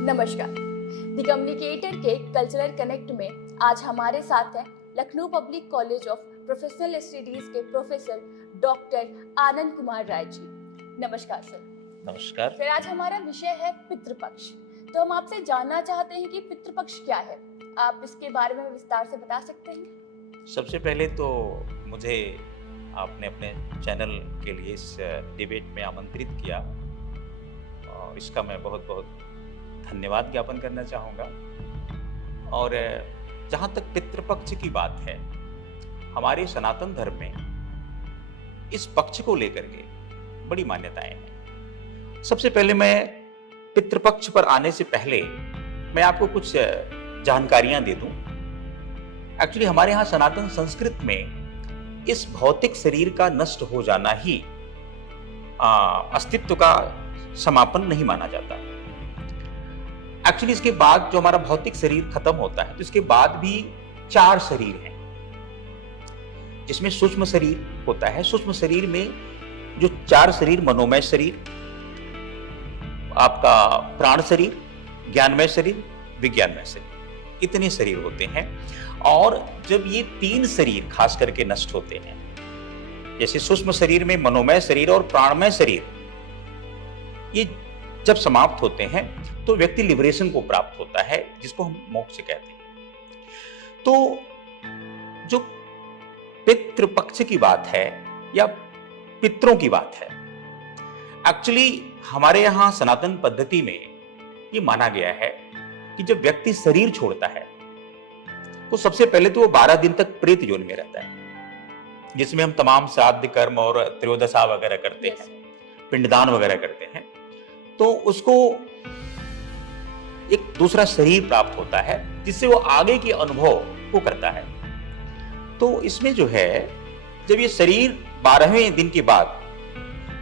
नमस्कार। The communicator के cultural connect में आज हमारे साथ हैं Lucknow public college of professional studies के प्रोफेसर डॉक्टर आनंद कुमार राय जी। नमस्कार सर। नमस्कार सर, आज हमारा विषय है पितृपक्ष। तो हम आपसे जानना चाहते हैं कि पितृपक्ष क्या है, आप इसके बारे में विस्तार से बता सकते हैं? सबसे पहले तो मुझे आपने अपने चैनल के लिए इस डिबेट में आमंत्रित किया और इसका मैं बहुत बहुत धन्यवाद ज्ञापन करना चाहूँगा। और जहाँ तक पितृपक्ष की बात है, हमारे सनातन धर्म में इस पक्ष को लेकर के बड़ी मान्यताएं हैं। सबसे पहले मैं पितृपक्ष पर आने से पहले मैं आपको कुछ जानकारियां दे दूं। एक्चुअली हमारे यहाँ सनातन संस्कृत में इस भौतिक शरीर का नष्ट हो जाना ही अस्तित्व का समापन नहीं माना जाता। एक्चुअली इसके बाद जो हमारा भौतिक शरीर खत्म होता है तो इसके बाद भी 4 शरीर हैं, जिसमें सूक्ष्म शरीर होता है। सूक्ष्म शरीर में जो 4 शरीर, मनोमय शरीर, आपका प्राण शरीर, ज्ञानमय शरीर, विज्ञानमय शरीर, इतने शरीर होते हैं। और जब ये 3 शरीर खास करके नष्ट होते हैं, जैसे सूक्ष्म शरीर में मनोमय शरीर और प्राणमय शरीर, ये जब समाप्त होते हैं तो व्यक्ति लिबरेशन को प्राप्त होता है, जिसको हम मोक्ष कहते हैं। तो जो पितृपक्ष की बात है या पितरों की बात है, एक्चुअली हमारे यहां सनातन पद्धति में ये माना गया है कि जब व्यक्ति शरीर छोड़ता है तो सबसे पहले तो वो 12 दिन तक प्रेत योनि में रहता है, जिसमें हम तमाम श्राद्ध कर्म और त्रयोदशा वगैरह करते हैं, पिंडदान वगैरह करते हैं। तो उसको एक दूसरा शरीर प्राप्त होता है, जिससे वो आगे के अनुभव को करता है। तो इसमें जो है, जब ये शरीर 12वें दिन के बाद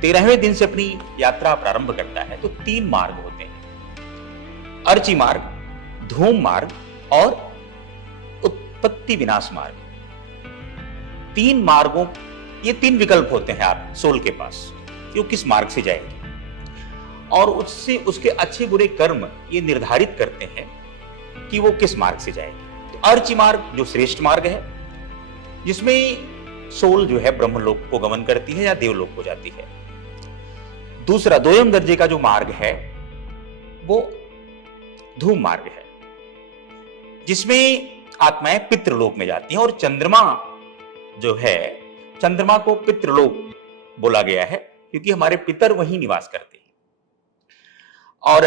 13वें दिन से अपनी यात्रा प्रारंभ करता है तो 3 मार्ग होते हैं: अर्ची मार्ग, धूम मार्ग और उत्पत्ति विनाश मार्ग। 3 मार्गों, ये 3 विकल्प होते हैं आप सोल के पास कि वो किस मार्ग से जाएंगे, और उससे उसके अच्छे बुरे कर्म ये निर्धारित करते हैं कि वो किस मार्ग से जाएंगे। तो अर्ची मार्ग जो श्रेष्ठ मार्ग है, जिसमें सोल जो है ब्रह्मलोक को गमन करती है या देवलोक को जाती है। दूसरा 2वें दर्जे का जो मार्ग है वो धूम मार्ग है, जिसमें आत्माएं पितृलोक में जाती हैं। और चंद्रमा जो है, चंद्रमा को पितृलोक बोला गया है क्योंकि हमारे पितर वहीं निवास करते हैं। और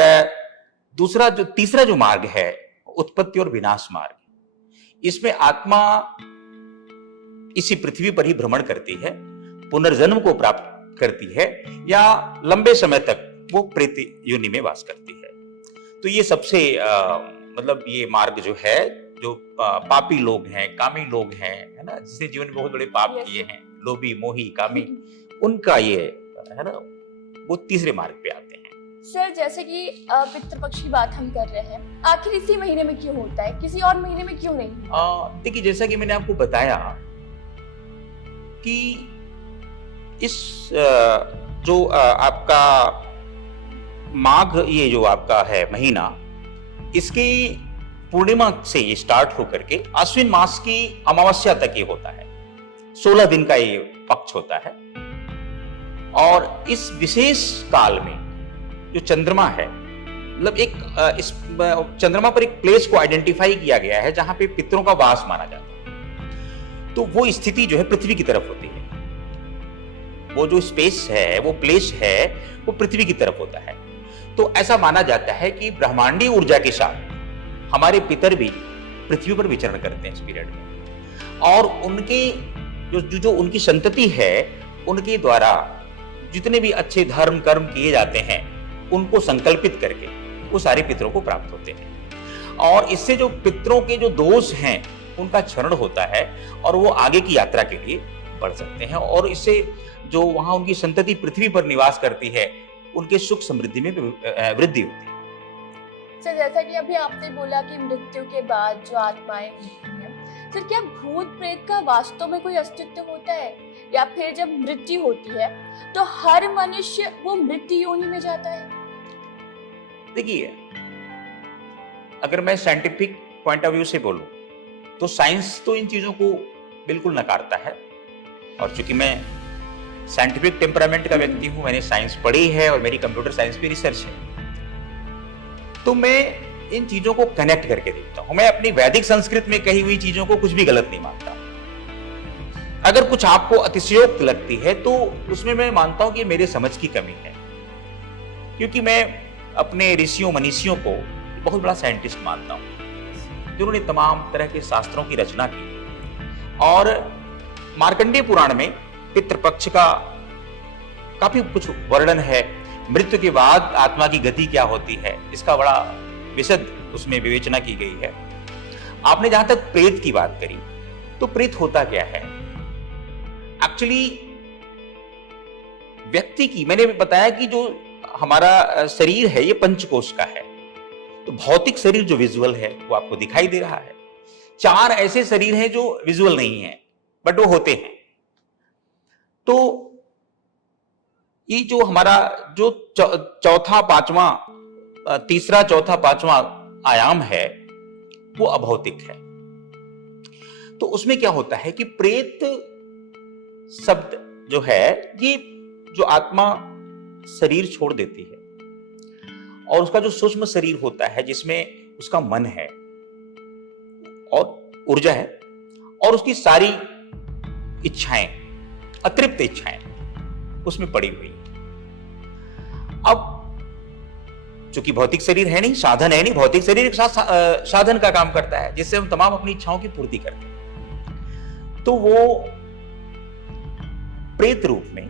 तीसरा जो मार्ग है, उत्पत्ति और विनाश मार्ग, इसमें आत्मा इसी पृथ्वी पर ही भ्रमण करती है, पुनर्जन्म को प्राप्त करती है या लंबे समय तक वो प्रेत योनि में वास करती है। तो ये सबसे मतलब ये मार्ग जो है, जो पापी लोग हैं, कामी लोग हैं, है ना, जिसने जीवन में बहुत बड़े पाप किए हैं, लोभी, मोही, कामी, उनका ये है ना, वो तीसरे मार्ग पे आते हैं। सर, जैसे कि पितृपक्ष की बात हम कर रहे हैं, आखिर इसी महीने में क्यों होता है, किसी और महीने में क्यों नहीं? देखिए, जैसा कि मैंने आपको बताया कि इस जो आपका माघ, ये जो आपका है महीना, इसकी पूर्णिमा से ये स्टार्ट होकर के आश्विन मास की अमावस्या तक ये होता है। 16 दिन का ये पक्ष होता है। और इस विशेष काल में जो चंद्रमा है, मतलब इस चंद्रमा पर एक प्लेस को आइडेंटिफाई किया गया है जहां पे पितरों का वास माना जाता है। तो वो स्थिति जो है पृथ्वी की तरफ होती है। वो जो स्पेस है, वो प्लेस है, वो पृथ्वी की तरफ होता है। तो ऐसा माना जाता है कि ब्रह्मांडीय ऊर्जा के साथ हमारे पितर भी पृथ्वी पर विचरण करते हैं इस पीरियड में। और उनके जो उनकी संतति है, उनके द्वारा जितने भी अच्छे धर्म कर्म किए जाते हैं, उनको संकल्पित करके वो सारे पितरों को प्राप्त होते हैं। और इससे जो पितरों के जो दोष हैं, उनका क्षरण होता है और वो आगे की यात्रा के लिए बढ़ सकते हैं। और इससे जो वहां उनकी संतति पृथ्वी पर निवास करती है, उनके सुख समृद्धि में वृद्धि होती है। सर, जैसा कि अभी आपने बोला कि मृत्यु के बाद जो आत्माएं होती हैं, सर क्या भूत प्रेत का वास्तव में कोई अस्तित्व होता है, या फिर जब मृत्यु होती है तो हर मनुष्य वो मृत्यु योनि में जाता है? देखिए, अगर मैं साइंटिफिक पॉइंट ऑफ व्यू से बोलूं तो साइंस तो इन चीजों को बिल्कुल नकारता है। और चूंकि मैं साइंटिफिक टेम्परामेंट का व्यक्ति हूं, मैंने साइंस पढ़ी है और मेरी कंप्यूटर साइंस पे रिसर्च है, तो मैं इन चीजों को कनेक्ट करके देखता हूं। मैं अपनी वैदिक संस्कृत में कही हुई चीजों को कुछ भी गलत नहीं मानता। अगर कुछ आपको अतिशयोक्त लगती है तो उसमें मैं मानता हूं कि मेरे समझ की कमी है, क्योंकि मैं अपने ऋषियों मनीषियों को बहुत बड़ा साइंटिस्ट मानता हूं, जिन्होंने तमाम तरह के शास्त्रों की रचना की। और मार्कंडेय पुराण में पितृपक्ष का काफी कुछ वर्णन है, मृत्यु के बाद आत्मा की गति क्या होती है, इसका बड़ा विशद उसमें विवेचना की गई है। आपने जहां तक प्रेत की बात करी, तो प्रेत होता क्या है? एक्चुअली व्यक्ति की, मैंने बताया कि जो हमारा शरीर है ये पंचकोश का है, तो भौतिक शरीर जो विजुअल है वो आपको दिखाई दे रहा है। 4 ऐसे शरीर हैं जो विजुअल नहीं है बट वो होते हैं। तो ये जो हमारा जो चौथा पांचवा, तीसरा चौथा पांचवा आयाम है वो अभौतिक है। तो उसमें क्या होता है कि प्रेत शब्द जो है, ये जो आत्मा शरीर छोड़ देती है और उसका जो सूक्ष्म शरीर होता है जिसमें उसका मन है और ऊर्जा है और उसकी सारी इच्छाएं, अतृप्त इच्छाएं उसमें पड़ी हुई। अब चूंकि भौतिक शरीर है नहीं, साधन है नहीं, भौतिक शरीर एक साधन का काम करता है जिससे हम तमाम अपनी इच्छाओं की पूर्ति करते हैं। तो वो प्रेत रूप में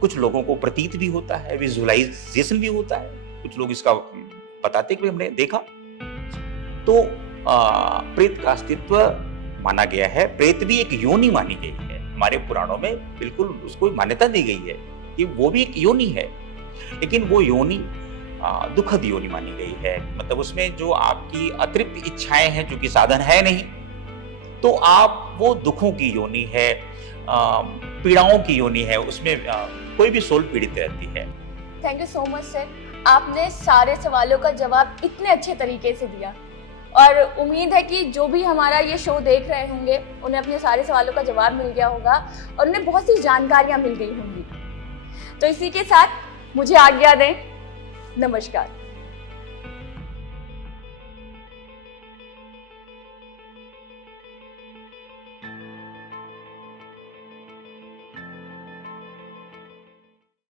कुछ लोगों को प्रतीत भी होता है, विजुअलाइजेशन भी होता है, कुछ लोग इसका बताते कि हमने देखा। तो प्रेत का अस्तित्व माना गया है। प्रेत भी एक योनि मानी गई है, हमारे पुराणों में बिल्कुल उसको मान्यता दी गई है कि वो भी एक योनि है, लेकिन वो योनि दुखद योनि मानी गई है। मतलब उसमें जो आपकी अतिरिक्त इच्छाएं हैं, जो कि साधन है नहीं, तो आप वो दुखों की योनि है, पीड़ाओं की योनि है, उसमें कोई भी सोल पीड़ित रहती है। Thank you so much sir, आपने सारे सवालों का जवाब इतने अच्छे तरीके से दिया और उम्मीद है कि जो भी हमारा ये शो देख रहे होंगे उन्हें अपने सारे सवालों का जवाब मिल गया होगा और उन्हें बहुत सी जानकारियां मिल गई होंगी। तो इसी के साथ मुझे आज्ञा दें, नमस्कार।